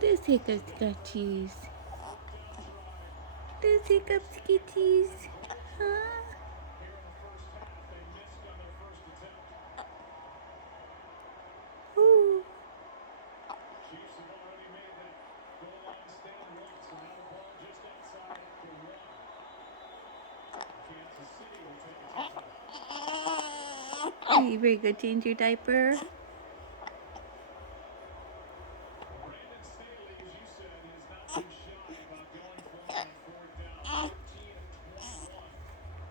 Those hiccups got cheese. Those hiccups get cheese. Huh? Ooh. Are you very good, change your diaper?